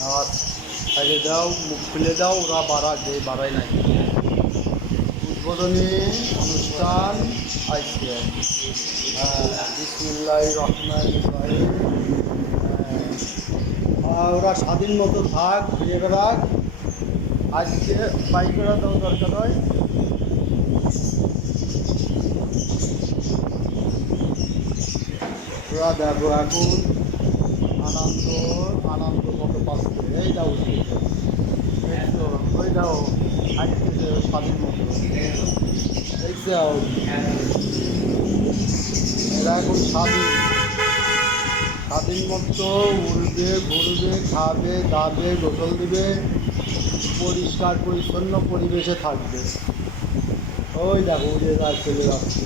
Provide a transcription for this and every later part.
আর সাইডে দাও, মুখ খুলে দাও, ওরা বাড়া, যে বাড়াই নাই। উদ্বোধনী অনুষ্ঠান আজকে। বিসমুল্লাহ রহমান ওরা স্বাধীন মতো থাক, ঘুরে বেড়াক। আজকে বাইক করা দেওয়া দরকার হয়। ওরা দেখো এখন আনন্দ আনন্দ কত পাচ্ছে এই দাও এই তো, ওই দাও। আজকে যে স্বাধীন মতো এই দাও। এরা এখন স্বাধীন। স্বাধীন মতো উড়বে, ঘুরবে, খাবে, দাবে গোসল দিবে। পরিষ্কার, পরিচ্ছন্ন পরিবেশে থাকবে। ওই দেখো উড়ে যার চলে যাচ্ছে।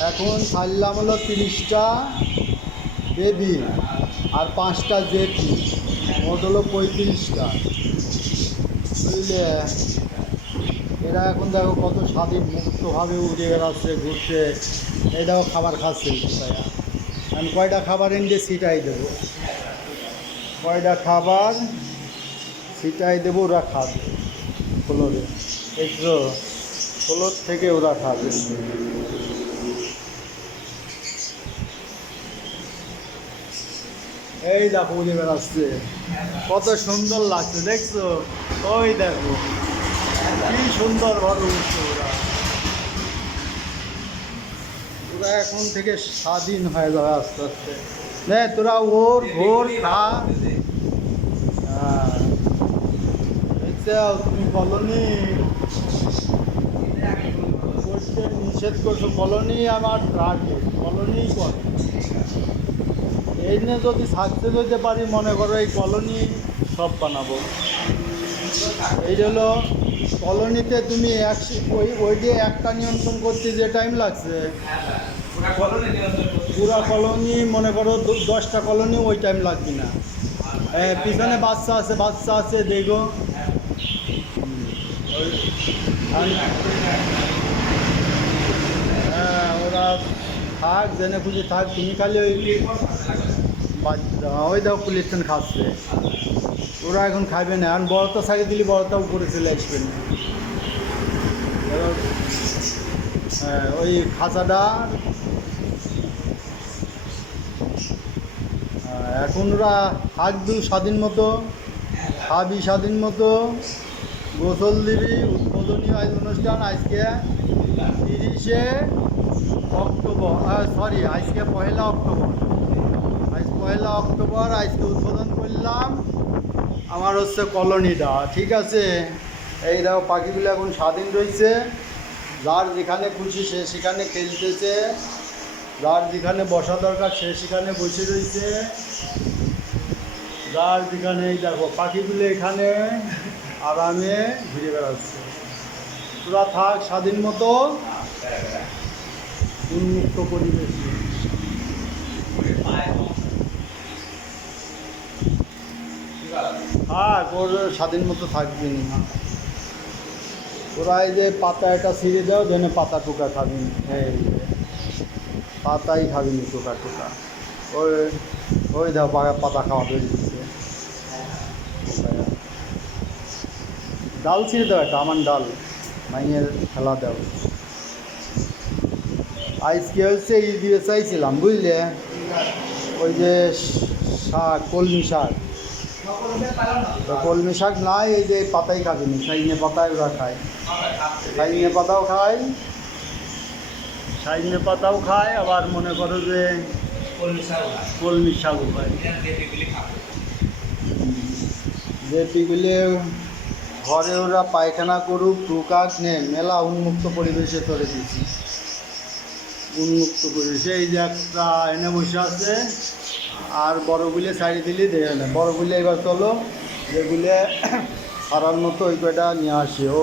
এখন ছাড়লাম হলো তিরিশটা। বেবি আর পাঁচটা জেপি মোট হলো পঁয়ত্রিশটা। বুঝলে? এরা এখন দেখো কত স্বাধীন মুক্তভাবে উড়ে বেড়াচ্ছে, ঘুরছে। এটাও খাবার খাচ্ছে আমি কয়টা খাবার এনে সিটাই দেবো? কয়টা খাবার সিটাই দেবো ওরা খাবে? ফ্লোরে তো ফ্লোর থেকে ওরা খাবে। এই দেখো উড়ে বেড়াচ্ছে। কত সুন্দর লাগছে, দেখছ? ওই দেখো। কি সুন্দর ভাবে উঠছে ওরা। ওরা এখন থেকে স্বাধীন হয়ে যাবে আস্তে আস্তে। নে, তোরা ওর ঘোর খা। হ্যাঁ। তুমি বলনি নিষেধ করছ, বলনি আমার টার্গেট বলনি কর এই নিয়ে যদি সাকসেস হতে পারি, মনে করো এই কলোনি সব বানাবো। এই হলো কলোনিতে তুমি এক ওই ওই যে একটা নিয়ন্ত্রণ করতে যে টাইম লাগছে, পুরা কলোনি, মনে করো দশটা কলোনি ওই টাইম লাগবে না। হ্যাঁ পিছনে বাচ্চা আছে বাচ্চা আছে, দেখো। হ্যাঁ ওরা থাক জেনে খুঁজে থাক, তুমি খালি ওই ওই দেখো পুলিশ ট্রেন খাচ্ছে। ওরা এখন খাবে না। এখন বড়টা সাইডে দিলে বড়টা উপরে চলে আসবে না। হ্যাঁ, ওই খাঁচাটা। হ্যাঁ, এখন ওরা থাকবি স্বাধীন মতো খাবি স্বাধীন মতো গোসল দিবি উদ্বোধনী অনুষ্ঠান আজকে তিরিশে অক্টোবর সরি আজকে পয়লা অক্টোবর। আজ পয়লা অক্টোবর, আজকে উদ্বোধন করলাম আমার হচ্ছে কলোনিটা, ঠিক আছে? এই দেখো, পাখিগুলো এখন স্বাধীন রয়েছে। যার যেখানে খুশি সে সেখানে খেলতেছে। যার যেখানে বসা দরকার সে সেখানে বসে রয়েছে। যার যেখানে, এই দেখো, পাখিগুলো এখানে আরামে ঘুরে বেড়াচ্ছে। তোরা থাক স্বাধীন মতো। উন্মুক্ত পরিবেশে। হ্যাঁ ওর স্বাধীন মতো থাকবি না ওরা এই যে পাতা একটা ছিঁড়ে দাও যেন পাতা টুকা খাবি এই যে, পাতাই খাবি নি টুকা টুকা ওই ওই দাও পাতা খাওয়া ধরে দিচ্ছে ডাল ছিঁড়ে দাও একটা আমার ডাল। মাইয়ের খেলা দাও। আজকে হচ্ছে ই দিয়ে চাইছিলাম বুঝলে? ওই যে শাক কলমি শাক। তো কলমি শাক নাই এই যে পাতাই খাবিনি সাইনে পাতায় ওরা খায়। সাইনে পাতাও খায় সাইনে পাতাও খায় আবার মনে করো যে কলমি শাকও খায়। যে পিগুলি ঘরে ওরা পায়খানা করুক টুকাক নে মেলা উন্মুক্ত পরিবেশে করে দিচ্ছি উন্মুক্ত পরিবেশে এই যে একটা এনে বসে আছে আর বড়গুলি সাইড দিলে দেখে না। বড়গুলি এবার চলো যেগুলি সারার মতো ওই কয়টা নিয়ে আসি। ও